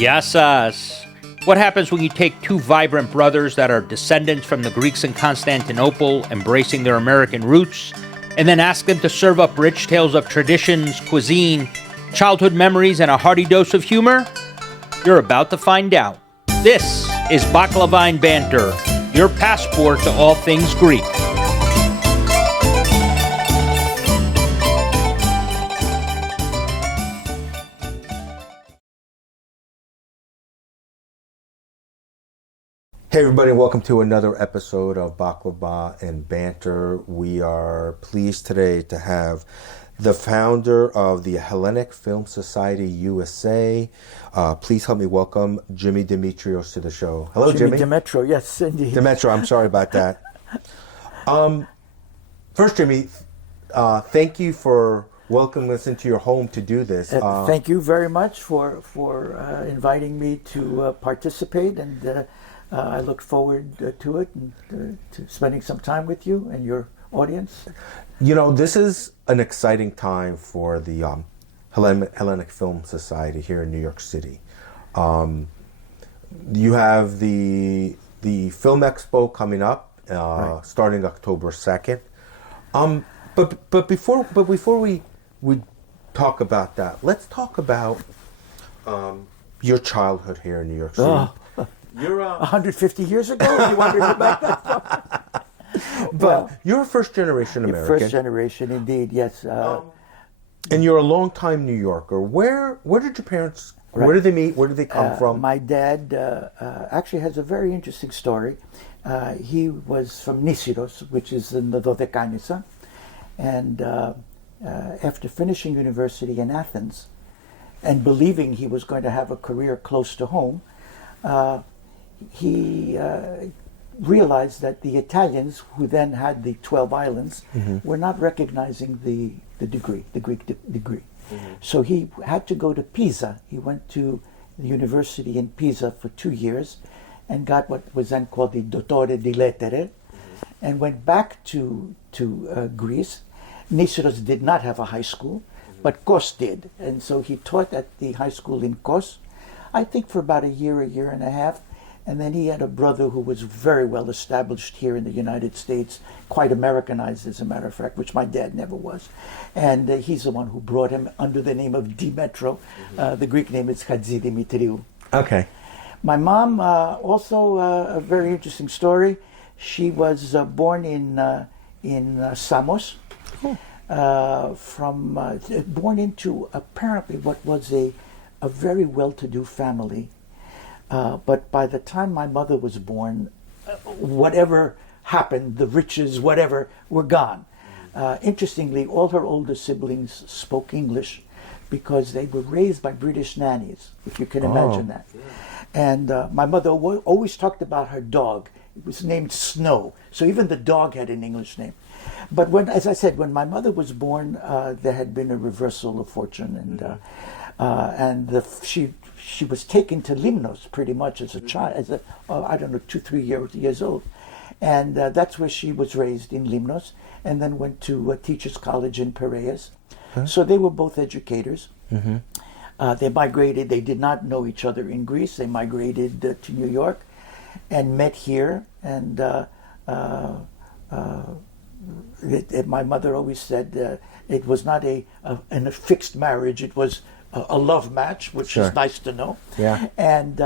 Yassas. What happens when you take two vibrant brothers that are descendants from the Greeks in Constantinople, embracing their American roots, and then ask them to serve up rich tales of traditions, cuisine, childhood memories, and a hearty dose of humor? You're about to find out. This is Baklavine Banter, your passport to all things Greek. Hey everybody, welcome to another episode of Baklava and Banter. We are pleased today to have the founder of the Hellenic Film Society USA. Please help me welcome Jimmy DeMetro to the show. Hello, Jimmy. Jimmy DeMetro, yes, indeed. DeMetro, I'm sorry about that. First, Jimmy, thank you for welcoming us into your home to do this. Thank you very much for inviting me to participate, and I look forward to it and to spending some time with you and your audience. You know, this is an exciting time for the Hellenic Film Society here in New York City. You have the Film Expo coming up, Right. starting October 2nd. But before we talk about that, let's talk about your childhood here in New York City. Oh. You're 150 years ago? You want me to go back that far? but you're a first generation American. First generation, indeed, yes. And you're a long-time New Yorker. Where did your parents? Right. Where did they meet? Where did they come from? My dad actually has a very interesting story. He was from Nisyros, which is in the Dodekanisa, and after finishing university in Athens, and believing he was going to have a career close to home, he realized that the Italians, who then had the 12 islands, were not recognizing the Greek degree. So he had to go to Pisa. He went to the university in Pisa for 2 years and got what was then called the Dottore di Lettere, and went back to Greece. Nisyros did not have a high school, but Kos did. And so he taught at the high school in Kos, I think for about a year and a half. And then he had a brother who was very well established here in the United States, quite Americanized as a matter of fact, which my dad never was. And he's the one who brought him under the name of DeMetro. The Greek name is Hadzi Dimitriou. Okay. My mom, also a very interesting story. She was born in Samos, born into apparently what was a very well-to-do family. But by the time my mother was born, whatever happened, the riches, whatever, were gone. Interestingly, all her older siblings spoke English because they were raised by British nannies, if you can imagine that. And my mother always talked about her dog. It was named Snow, so even the dog had an English name. But as I said, when my mother was born, there had been a reversal of fortune, and she was taken to Limnos pretty much as a child, I don't know, 2-3 years old, and that's where she was raised, in Limnos, and then went to Teachers College in Piraeus. So they were both educators. They migrated. They did not know each other in Greece. They migrated to New York and met here. And my mother always said it was not a fixed marriage. It was a love match, which is nice to know. Yeah. And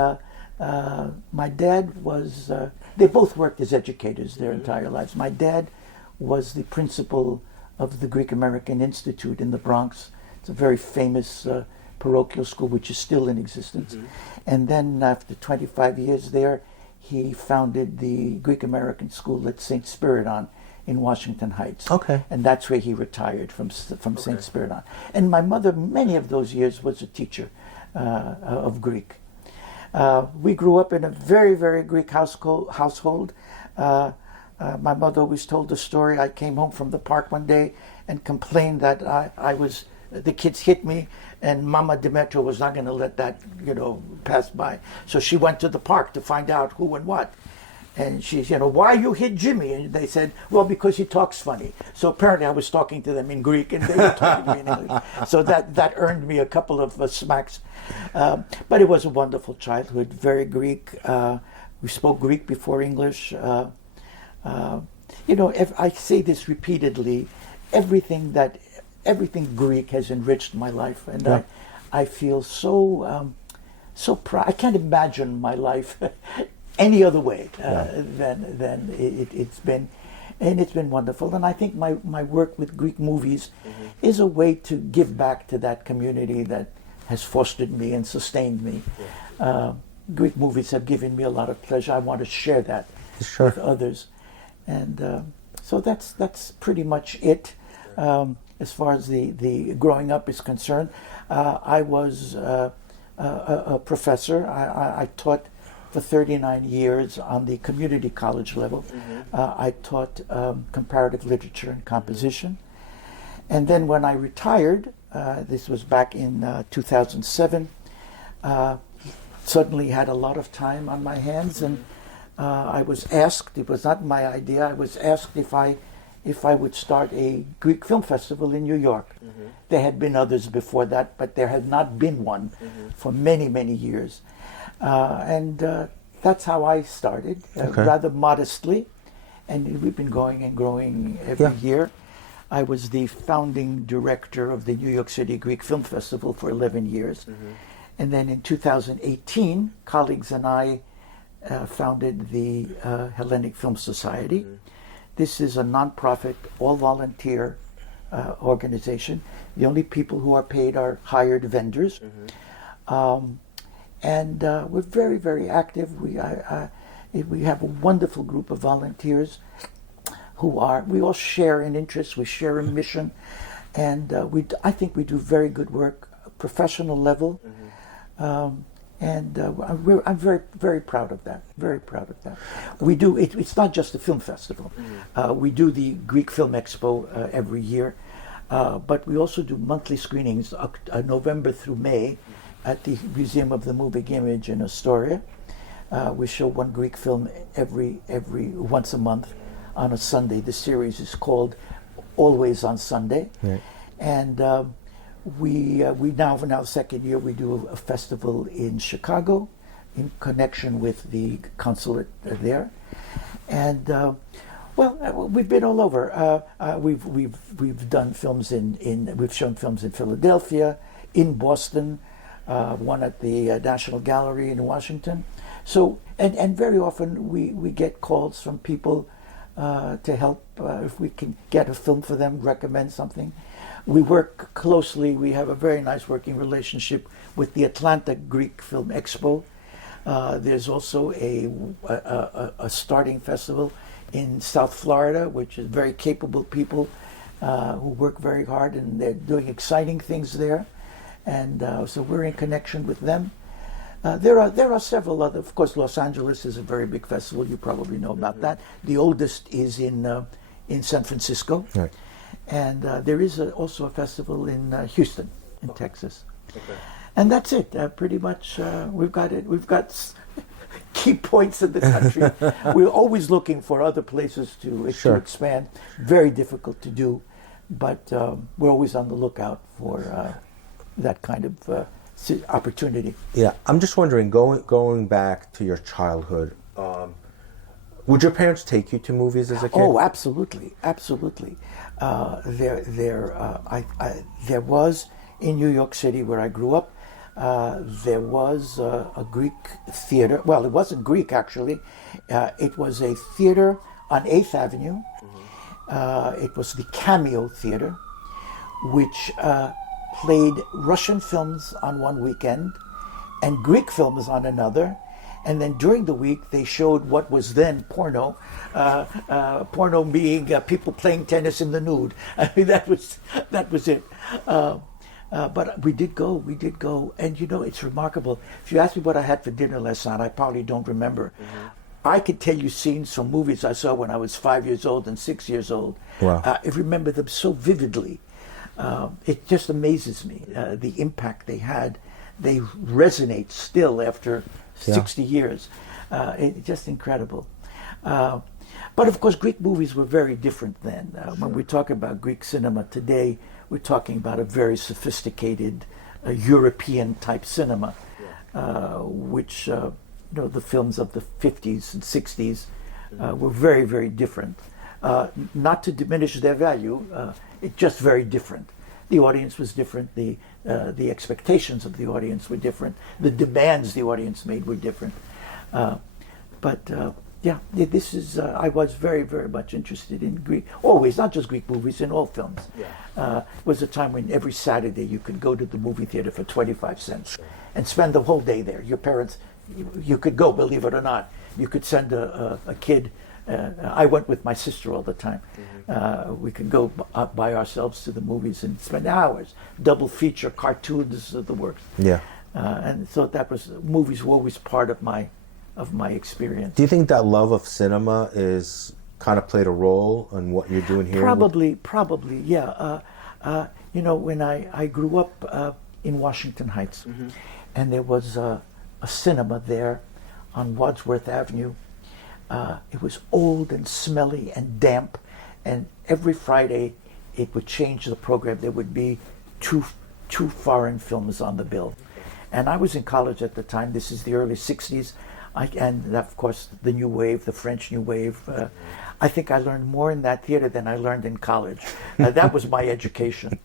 my dad was, they both worked as educators their entire lives. My dad was the principal of the Greek American Institute in the Bronx. It's a very famous parochial school, which is still in existence. And then after 25 years there, he founded the Greek American School at St. Spiridon in Washington Heights. Okay. And that's where he retired from St. Spiridon. And my mother, many of those years, was a teacher of Greek. We grew up in a very, very Greek household. My mother always told the story. I came home from the park one day and complained that the kids hit me, and Mama DeMetro was not going to let that, pass by. So she went to the park to find out who and what. And she's, why you hit Jimmy? And they said, well, because he talks funny. So apparently I was talking to them in Greek and they were talking to me in English. So that earned me a couple of smacks. But it was a wonderful childhood, very Greek. We spoke Greek before English. If I say this repeatedly, everything Greek has enriched my life. And I feel so proud. I can't imagine my life any other way than it's been, and it's been wonderful. And I think my work with Greek movies is a way to give back to that community that has fostered me and sustained me. Greek movies have given me a lot of pleasure. I want to share that with others, and so that's pretty much it. As far as the growing up is concerned, I was a professor. I taught for 39 years on the community college level. I taught comparative literature and composition. And then when I retired, this was back in 2007, suddenly had a lot of time on my hands, and I was asked, it was not my idea, I was asked if I would start a Greek film festival in New York. There had been others before that, but there had not been one for many, many years. And that's how I started, rather modestly. And we've been going and growing every year. I was the founding director of the New York City Greek Film Festival for 11 years. And then in 2018, colleagues and I founded the Hellenic Film Society. This is a non-profit, all-volunteer organization. The only people who are paid are hired vendors. And we're very, very active. We have a wonderful group of volunteers we all share an interest, we share a mission, and I think we do very good work, professional level. And I'm very, very proud of that. Very proud of that. We do. It's not just a film festival. We do the Greek Film Expo every year, but we also do monthly screenings, November through May, at the Museum of the Moving Image in Astoria. We show one Greek film every once a month on a Sunday. The series is called Always on Sunday, and we now second year we do a festival in Chicago in connection with the consulate there, and we've been all over. We've done films we've shown films in Philadelphia, in Boston, one at the National Gallery in Washington. So and very often we get calls from people to help if we can get a film for them, recommend something. We work closely. We have a very nice working relationship with the Atlanta Greek Film Expo. There's also a starting festival in South Florida, which is very capable people who work very hard, and they're doing exciting things there. And so we're in connection with them. There are several other. Of course, Los Angeles is a very big festival. You probably know about that. The oldest is in San Francisco. Right. And there is also a festival in Houston, in Texas. And that's it. Pretty much, we've got it. We've got key points in the country. We're always looking for other places to expand. Very difficult to do, but we're always on the lookout for that kind of opportunity. Yeah, I'm just wondering, going back to your childhood, would your parents take you to movies as a kid? Oh, absolutely, absolutely. There was in New York City where I grew up. There was a Greek theater. Well, it wasn't Greek actually. It was a theater on 8th Avenue. It was the Cameo Theater, which played Russian films on one weekend and Greek films on another. And then during the week, they showed what was then porno. Porno being people playing tennis in the nude. I mean, that was it. But we did go. And you know, it's remarkable. If you ask me what I had for dinner last night, I probably don't remember. I could tell you scenes from movies I saw when I was 5 years old and 6 years old. Wow. I remember them so vividly. It just amazes me, the impact they had. They resonate still after 60 years. It's just incredible. But of course, Greek movies were very different then. When we talk about Greek cinema today, we're talking about a very sophisticated European type cinema, which the films of the 50s and 60s were very, very different. Not to diminish their value, it's just very different. The audience was different. The expectations of the audience were different. The demands the audience made were different. Yeah, this is. I was very, very much interested in Greek. Always, not just Greek movies, in all films. Yeah. It was a time when every Saturday you could go to the movie theater for 25 cents and spend the whole day there. Your parents, you could go, believe it or not. You could send a kid. I went with my sister all the time. We could go by ourselves to the movies and spend hours. Double feature, cartoons, the works. Yeah. And so movies were always part of my experience. Do you think that love of cinema is kind of played a role in what you're doing here? Probably, yeah. When I grew up in Washington Heights, and there was a cinema there on Wadsworth Avenue. It was old and smelly and damp, and every Friday it would change the program. There would be two foreign films on the bill. And I was in college at the time. This is the early 60s. And of course, the New Wave, the French New Wave. I think I learned more in that theater than I learned in college. That was my education.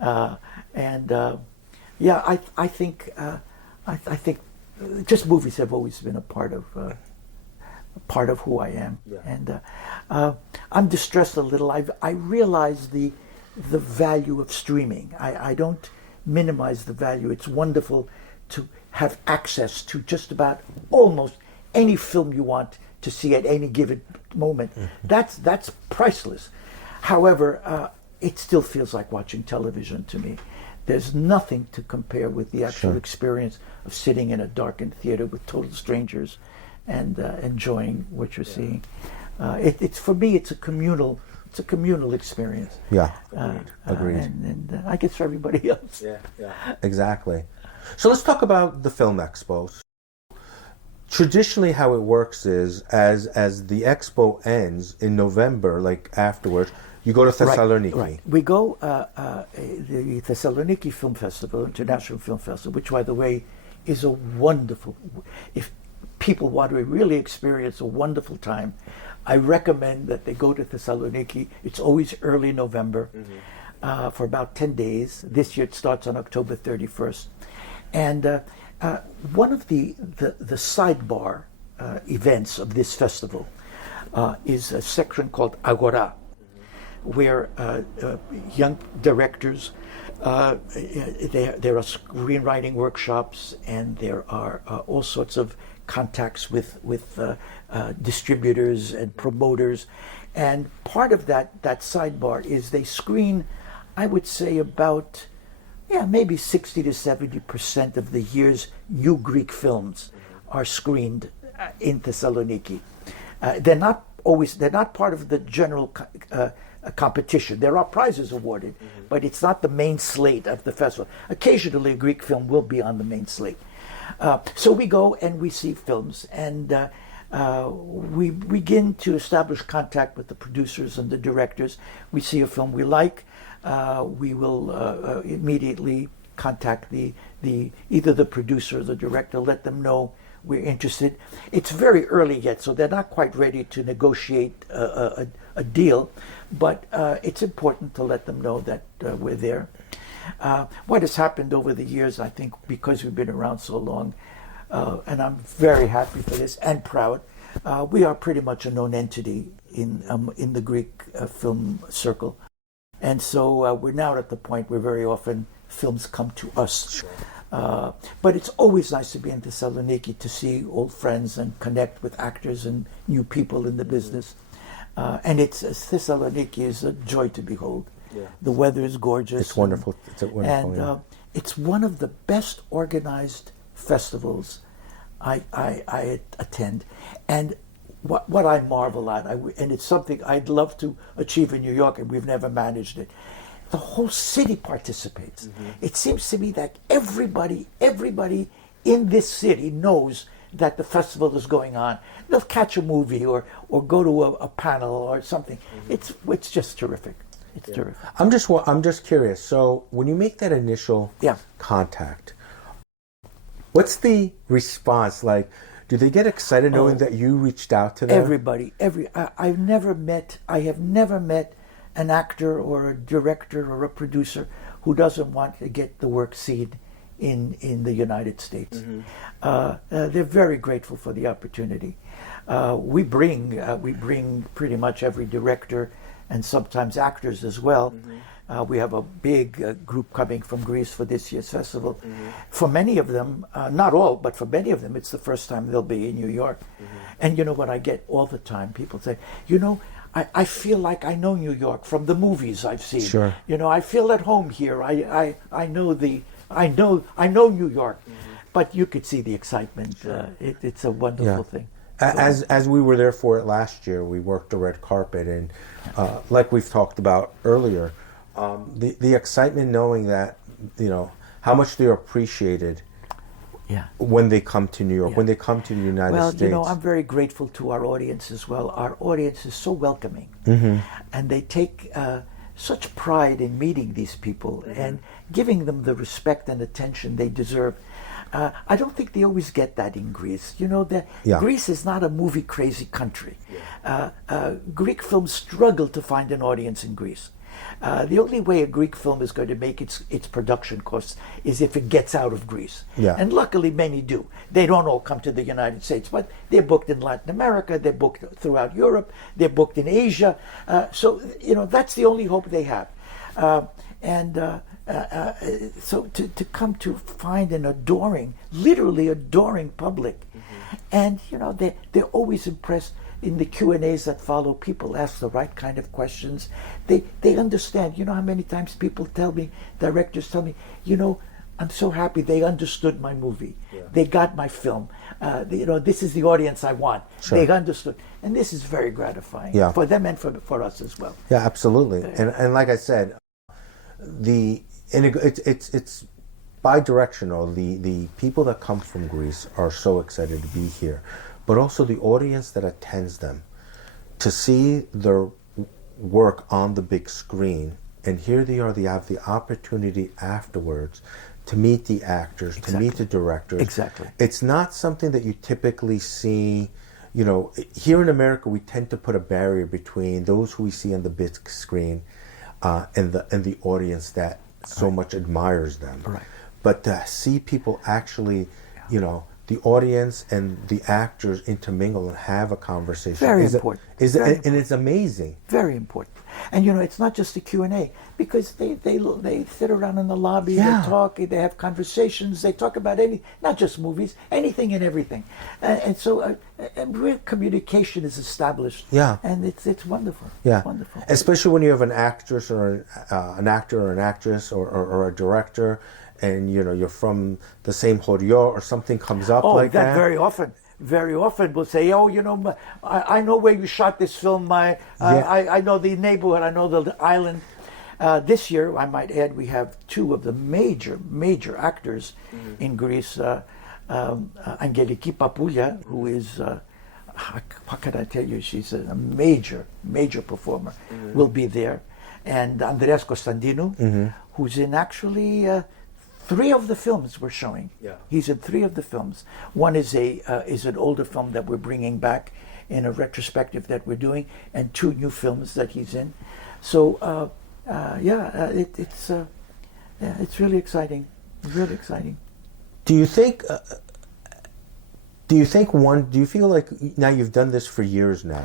I think just movies have always been a part of who I am. Yeah. And I'm distressed a little. I realize the value of streaming. I don't minimize the value. It's wonderful to have access to just about almost any film you want to see at any given moment. That's priceless. However, it still feels like watching television to me. There's nothing to compare with the actual experience of sitting in a darkened theater with total strangers and enjoying what you're seeing. It's for me, it's a communal experience. Yeah, agreed. And I guess for everybody else. Yeah, exactly. So let's talk about the film expo. Traditionally, how it works is as the expo ends in November, like afterwards, you go to Thessaloniki. Right. We go the Thessaloniki Film Festival, International Film Festival, which, by the way, is a wonderful. If people want to really experience a wonderful time, I recommend that they go to Thessaloniki. It's always early November for about 10 days. This year it starts on October 31st. And one of the sidebar events of this festival is a section called Agora, where young directors, there are screenwriting workshops, and there are all sorts of contacts with distributors and promoters. And part of that sidebar is they screen, I would say, about maybe 60 to 70% of the year's new Greek films are screened in Thessaloniki. They're not part of the general competition. There are prizes awarded, but it's not the main slate of the festival. Occasionally a Greek film will be on the main slate. So we go and we see films, and we begin to establish contact with the producers and the directors. We see a film we like. We will immediately contact either the producer or the director, let them know we're interested. It's very early yet, so they're not quite ready to negotiate a deal, but it's important to let them know that we're there. What has happened over the years, I think, because we've been around so long, and I'm very happy for this and proud, we are pretty much a known entity in the Greek film circle. And so we're now at the point where very often films come to us. But it's always nice to be in Thessaloniki to see old friends and connect with actors and new people in the business. And Thessaloniki is a joy to behold. Yeah. The weather is gorgeous. It's wonderful. And it's one of the best organized festivals I attend. And what I marvel at, and it's something I'd love to achieve in New York, and we've never managed it. The whole city participates. It seems to me that everybody in this city knows that the festival is going on. They'll catch a movie or go to a panel or something. It's just terrific. It's terrific. I'm just curious. So when you make that initial contact, what's the response like? Do they get excited knowing that you reached out to them? Everybody, I have never met an actor or a director or a producer who doesn't want to get the work seen in the United States. They're very grateful for the opportunity. We bring pretty much every director and sometimes actors as well. We have a big group coming from Greece for this year's festival. For many of them, not all, but for many of them, it's the first time they'll be in New York. And you know what I get all the time? People say, you know, I feel like I know New York from the movies I've seen. Sure. You know, I feel at home here. I know New York. But you could see the excitement. It's a wonderful thing. As we were there for it last year, we worked the red carpet, and like we've talked about earlier, the excitement knowing that, you know, how much they're appreciated when they come to New York, when they come to the United States. Well, you know, I'm very grateful to our audience as well. Our audience is so welcoming, and they take such pride in meeting these people and giving them the respect and attention they deserve. I don't think they always get that in Greece. You know, Greece is not a movie-crazy country. Greek films struggle to find an audience in Greece. The only way a Greek film is going to make its production costs is if it gets out of Greece. And luckily many do. They don't all come to the United States, but they're booked in Latin America, they're booked throughout Europe, they're booked in Asia. So, you know, that's the only hope they have. So to come to find an adoring, literally adoring public, and you know they're always impressed in the Q&As that follow. People ask the right kind of questions. They understand. You know how many times people tell me, directors tell me, you know, I'm so happy they understood my movie. They got my film. You know, this is the audience I want. They understood, and this is very gratifying for them and for us as well. Yeah, absolutely. And like I said, it's bi-directional. The people that come from Greece are so excited to be here, but also the audience that attends them, to see their work on the big screen, and here they are. They have the opportunity afterwards to meet the actors, to meet the directors. Exactly. It's not something that you typically see. You know, here in America, we tend to put a barrier between those who we see on the big screen and the audience that so much admires them. But to see people actually, you know, the audience and the actors intermingle and have a conversation. Very important. And it's amazing. Very important. And you know, it's not just the Q&A, because they sit around in the lobby, they talk, they have conversations, they talk about not just movies, anything and everything. And so real communication is established. And it's wonderful. It's wonderful. Especially when you have an actress or an actor or an actress or a director, and you know you're from the same Horio or something comes up like that. Very often we'll say, oh, you know, I know where you shot this film. I know the neighborhood. I know the island. This year, I might add, we have two of the major actors in Greece. Angeliki Papoulia, who is, what can I tell you? She's a major performer. Will be there, and Andreas Konstantinou, who's in actually 3 of the films we're showing. He's in 3 of the films. One is an older film that we're bringing back in a retrospective that we're doing, and 2 new films that he's in. So it's really exciting. Really exciting. Do you feel like now you've done this for years now?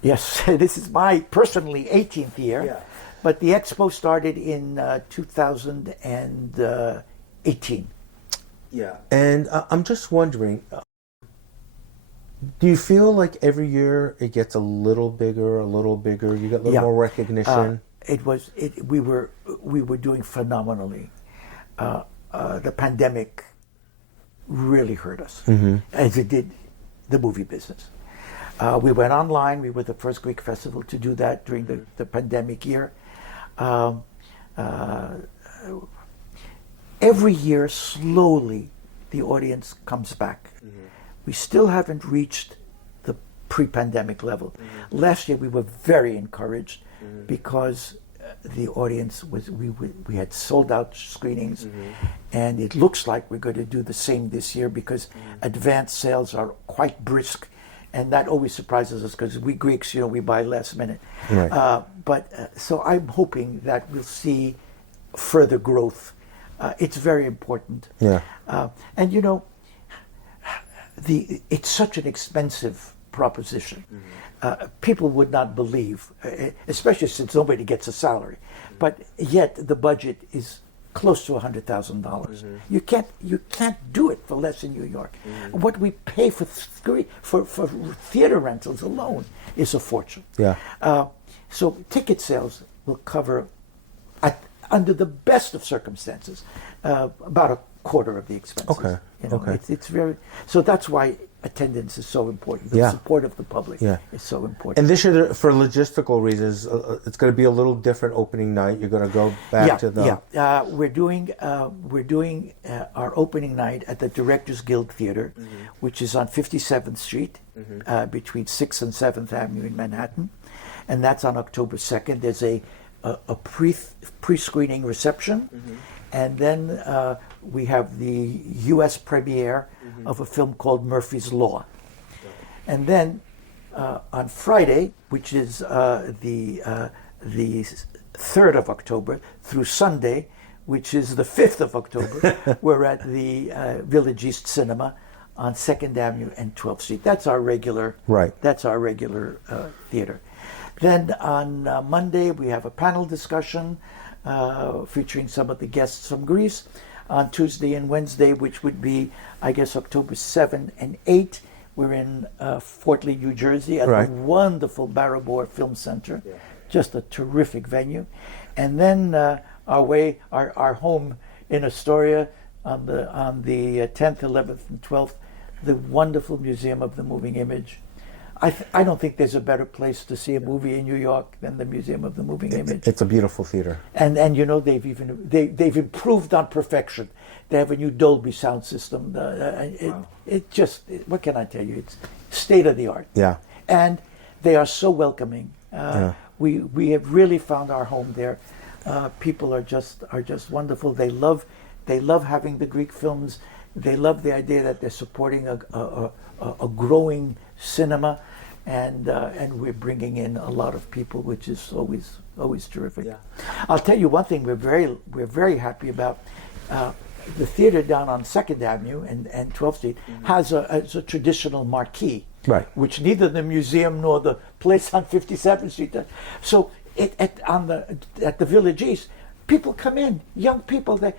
Yes, this is my personally 18th year. But the expo started in 2018. And I'm just wondering, do you feel like every year it gets a little bigger? You get a little more recognition? We were doing phenomenally. The pandemic really hurt us, as it did the movie business. We went online. We were the first Greek festival to do that during the pandemic year. Every year, slowly, the audience comes back. We still haven't reached the pre-pandemic level. Last year we were very encouraged because the audience was, we had sold out screenings, and it looks like we're going to do the same this year because advance sales are quite brisk, and that always surprises us because we Greeks, we buy last minute. Right. So I'm hoping that we'll see further growth. It's very important. Yeah. And it's such an expensive proposition. People would not believe, especially since nobody gets a salary. But yet the budget is close to $100,000. You can't do it for less in New York. What we pay for theater rentals alone is a fortune. Yeah. So ticket sales will cover, under the best of circumstances, about a quarter of the expenses. Okay. It's very, so that's why attendance is so important. The support of the public is so important. And this year, for logistical reasons, it's going to be a little different opening night. You're going to go back to the... We're doing our opening night at the Directors Guild Theater, which is on 57th Street, between 6th and 7th Avenue in Manhattan. And that's on October 2nd. There's a pre-screening reception. And then we have the U.S. premiere of a film called Murphy's Law. And then on Friday, which is the 3rd of October, through Sunday, which is the 5th of October, we're at the Village East Cinema on 2nd Avenue and 12th Street. That's our regular. Right. That's our regular theater. Then on Monday, we have a panel discussion featuring some of the guests from Greece. On Tuesday and Wednesday, which would be, I guess, October 7 and 8, we're in Fort Lee, New Jersey, at the wonderful Barabor Film Center. Just a terrific venue. And then our home in Astoria on the 10th, 11th, and 12th, the wonderful Museum of the Moving Image. I don't think there's a better place to see a movie in New York than the Museum of the Moving Image. It's a beautiful theater. And they've improved on perfection. They have a new Dolby sound system. What can I tell you? It's state of the art. Yeah. And they are so welcoming. We have really found our home there. People are just wonderful. They love having the Greek films. They love the idea that they're supporting a growing cinema, and we're bringing in a lot of people, which is always terrific. Yeah. I'll tell you one thing we're very happy about. The theater down on 2nd Avenue and 12th Street has a traditional marquee, which neither the museum nor the place on 57th Street does. So at the Village East, people come in, young people that,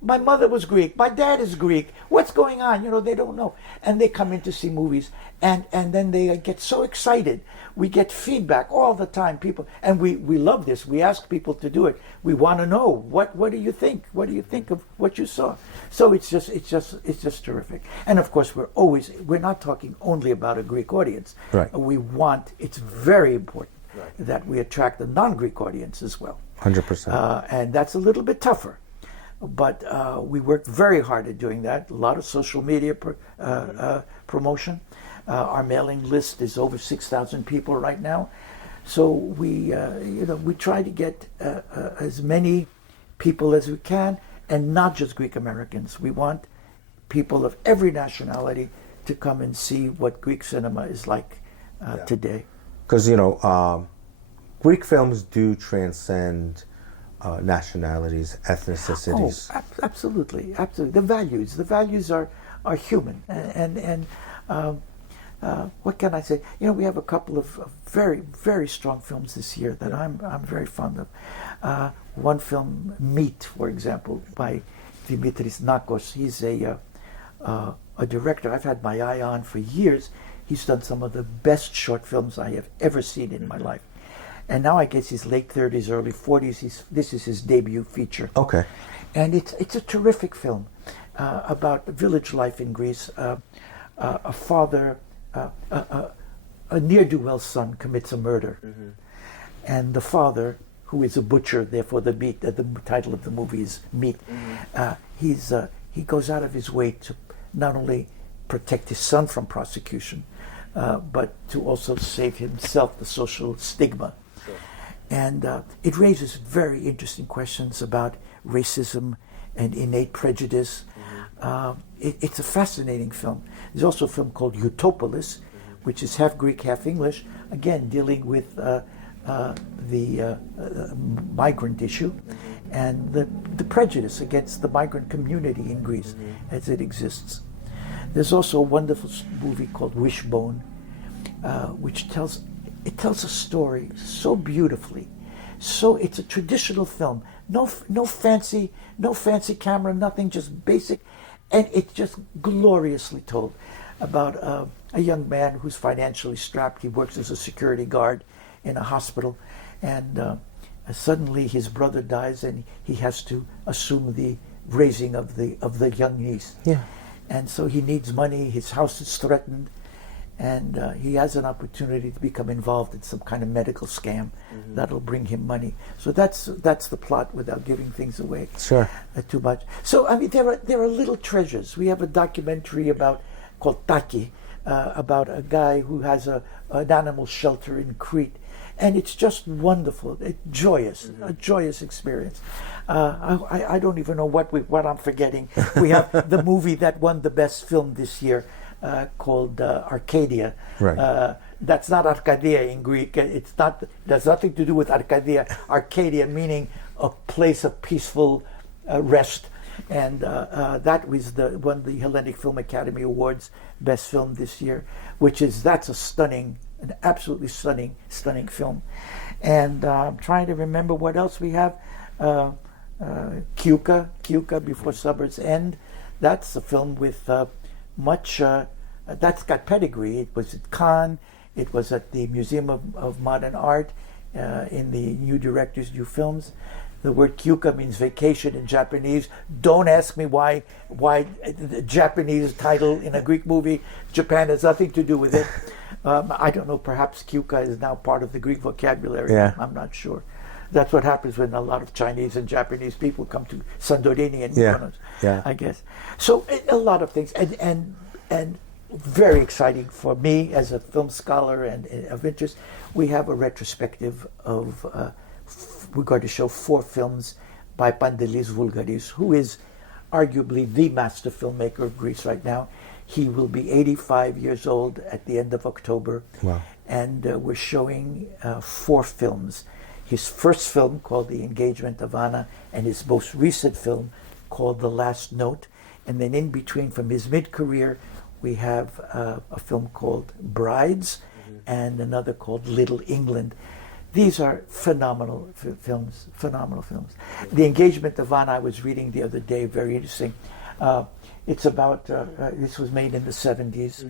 my mother was Greek, my dad is Greek, what's going on? They don't know. And they come in to see movies, and then they get so excited. We get feedback all the time, people, and we love this. We ask people to do it. We want to know, what do you think? What do you think of what you saw? So it's just terrific. And of course, we're not talking only about a Greek audience. Right. It's very important that we attract a non-Greek audience as well. 100%. And that's a little bit tougher. But we worked very hard at doing that. A lot of social media promotion. Our mailing list is over 6,000 people right now. So we try to get as many people as we can, and not just Greek Americans. We want people of every nationality to come and see what Greek cinema is like today. Because, Greek films do transcend nationalities, ethnicities. Oh, absolutely. The values are human, and what can I say? We have a couple of very, very strong films this year that I'm very fond of. One film, Meat, for example, by Dimitris Nakos. He's a director I've had my eye on for years. He's done some of the best short films I have ever seen in my life. And now I guess he's late 30s, early 40s. This is his debut feature. Okay. And it's a terrific film about village life in Greece. A father, a ne'er-do-well son commits a murder. And the father, who is a butcher, therefore the title of the movie is Meat, he goes out of his way to not only protect his son from prosecution, but to also save himself the social stigma. Sure. And it raises very interesting questions about racism and innate prejudice. It's a fascinating film. There's also a film called Utopolis, which is half Greek, half English, again dealing with the migrant issue and the prejudice against the migrant community in Greece as it exists. There's also a wonderful movie called Wishbone, which tells a story so beautifully. So it's a traditional film, no fancy camera, nothing, just basic, and it's just gloriously told about a young man who's financially strapped. He works as a security guard in a hospital, and suddenly his brother dies, and he has to assume the raising of the young niece. Yeah. And so he needs money. His house is threatened, and he has an opportunity to become involved in some kind of medical scam that'll bring him money. So that's the plot, without giving things away too much. So I mean, there are little treasures. We have a documentary called Taki, about a guy who has an animal shelter in Crete. And it's just wonderful. It's joyous, a joyous experience. I don't even know what I'm forgetting. We have the movie that won the best film this year, called ARCADIA. Right. That's not ARCADIA in Greek. There's nothing to do with ARCADIA. ARCADIA meaning a place of peaceful rest. And that was won the Hellenic Film Academy Awards best film this year, that's an absolutely stunning film. And I'm trying to remember what else we have. KYUKA, Before Suburbs End. That's a film with that's got pedigree. It was at Cannes. It was at the Museum of Modern Art in the New Directors, New Films. The word KYUKA means vacation in Japanese. Don't ask me why the Japanese title in a Greek movie. Japan has nothing to do with it. I don't know, perhaps KYUKA is now part of the Greek vocabulary. Yeah. I'm not sure. That's what happens when a lot of Chinese and Japanese people come to Santorini and Mykonos, I guess. So a lot of things. And very exciting for me as a film scholar and of interest, we have a retrospective of... we're going to show 4 films by Pandelis Voulgaris, who is arguably the master filmmaker of Greece right now. He will be 85 years old at the end of October. Wow. And we're showing 4 films. His first film, called The Engagement of Anna, and his most recent film, called The Last Note. And then in between, from his mid-career, we have a film called Brides and another called Little England. These are phenomenal films. The Engagement of Anna, I was reading the other day, very interesting. It's about, this was made in the 70s,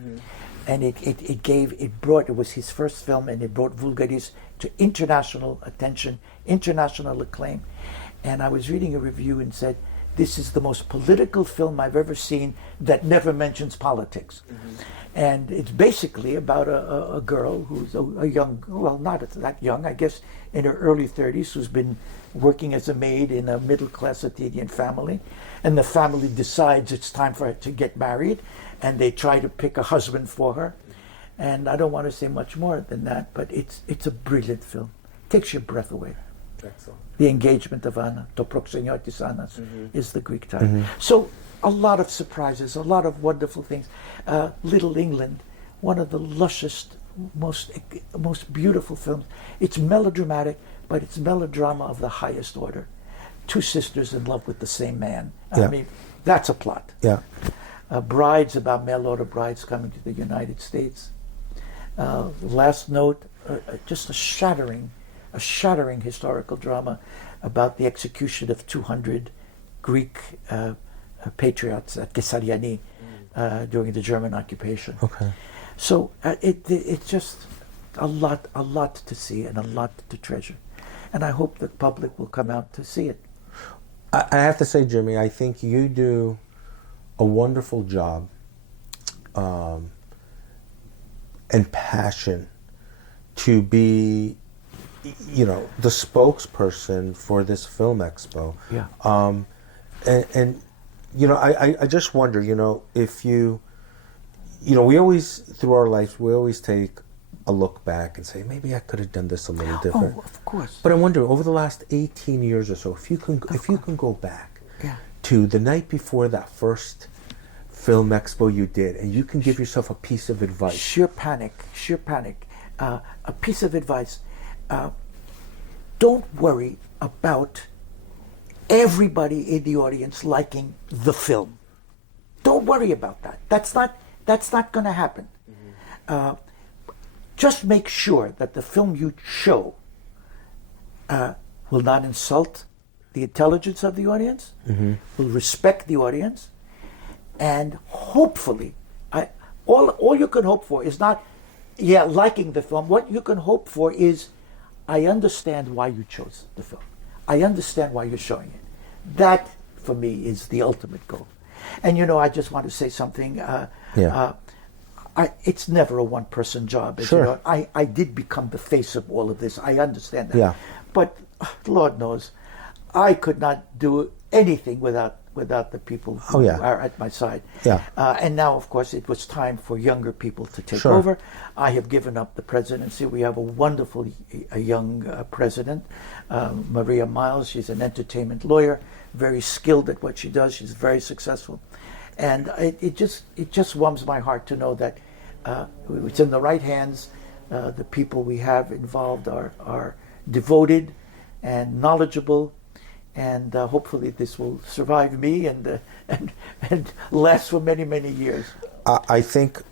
and it was his first film, and it brought Voulgaris to international attention, international acclaim. And I was reading a review and said, this is the most political film I've ever seen that never mentions politics. And it's basically about a girl who's a young, well, not that young, I guess in her early 30s, who's been working as a maid in a middle-class Athenian family. And the family decides it's time for her to get married, and they try to pick a husband for her. And I don't want to say much more than that, but it's a brilliant film. Takes your breath away. Excellent. The Engagement of Anna, To Proxeniotis Annas, is the Greek title. So a lot of surprises, a lot of wonderful things. Little England, one of the lushest, most beautiful films. It's melodramatic, but it's melodrama of the highest order. 2 sisters in love with the same man. I mean, that's a plot. Yeah. Brides, about mail-order brides coming to the United States. Last Note, just a shattering historical drama about the execution of 200 Greek patriots at Kessariani during the German occupation. Okay. So it's just a lot to see and a lot to treasure. And I hope the public will come out to see it. I have to say, Jimmy, I think you do a wonderful job and passion to be, the spokesperson for this film expo. Yeah. And I just wonder, if you we always, through our lives, we always take a look back and say, maybe I could have done this a little different. Oh, of course. But I'm wondering, over the last 18 years or so, if you can go back to the night before that first film expo you did, and you can give yourself a piece of advice. Sheer panic. A piece of advice. Don't worry about everybody in the audience liking the film. Don't worry about that. That's not going to happen. Just make sure that the film you show will not insult the intelligence of the audience, will respect the audience, and hopefully, all you can hope for is not, liking the film. What you can hope for is, I understand why you chose the film. I understand why you're showing it. That, for me, is the ultimate goal. And I just want to say something. It's never a one-person job. As you know, I did become the face of all of this. I understand that. But Lord knows, I could not do anything without the people who are at my side. And now, of course, it was time for younger people to take over. I have given up the presidency. We have a wonderful young president, Maria Miles. She's an entertainment lawyer, very skilled at what she does. She's very successful. And it just warms my heart to know that it's in the right hands. The people we have involved are devoted and knowledgeable, and hopefully this will survive me and last for many, many years. I think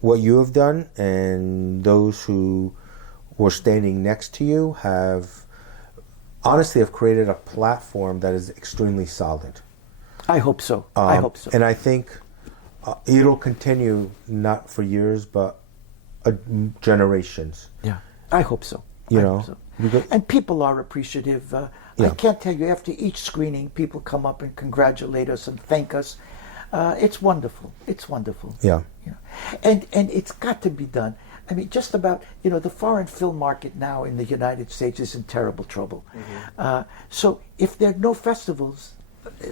what you have done and those who were standing next to you have created a platform that is extremely solid. I hope so. I hope so. And I think it'll continue not for years, but generations. Yeah, I hope so. Hope so. And people are appreciative. I can't tell you, after each screening, people come up and congratulate us and thank us. It's wonderful. It's wonderful. Yeah. And it's got to be done. I mean, just about, the foreign film market now in the United States is in terrible trouble. So if there are no festivals,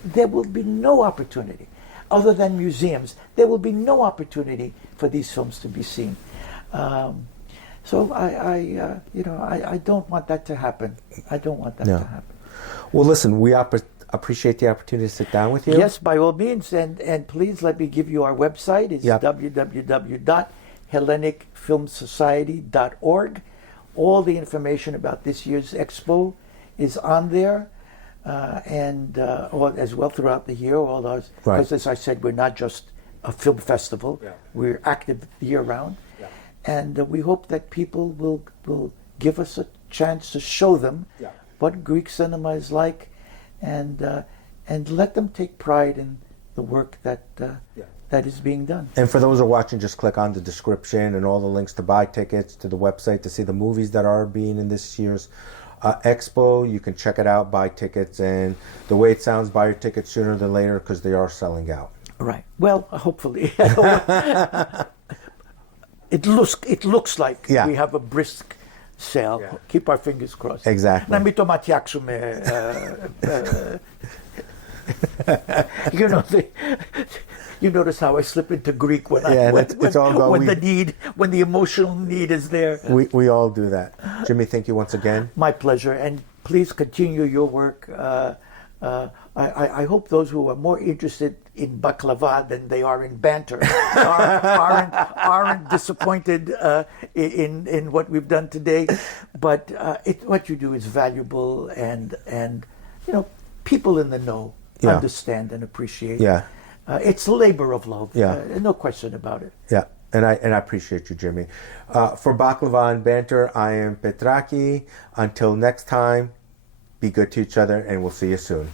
there will be no opportunity. Other than museums, there will be no opportunity for these films to be seen. So I don't want that to happen. I don't want that to happen. Well, listen, we appreciate the opportunity to sit down with you. Yes, by all means. And please let me give you our website. It's www.hellenicfilmsociety.org. All the information about this year's expo is on there. And as well throughout the year, all those, because as I said, we're not just a film festival. We're active year-round. And we hope that people will give us a chance to show them what Greek cinema is like, and let them take pride in the work that is being done. And for those who are watching, just click on the description and all the links to buy tickets, to the website to see the movies that are being in this year's expo. You can check it out, buy tickets, and the way it sounds, buy your tickets sooner than later because they are selling out. Right. Well, hopefully. It looks like we have a brisk sale. Keep our fingers crossed. Exactly. Να μην το ματιάξουμε. You notice how I slip into Greek when the emotional need is there. We all do that. Jimmy, thank you once again. My pleasure, and please continue your work. I hope those who are more interested in baklava than they are in banter aren't disappointed in what we've done today. But what you do is valuable, and people in the know understand and appreciate. It's labor of love. No question about it. Yeah. And I appreciate you, Jimmy. For Baklava and Banter, I am Petraki. Until next time, be good to each other, and we'll see you soon.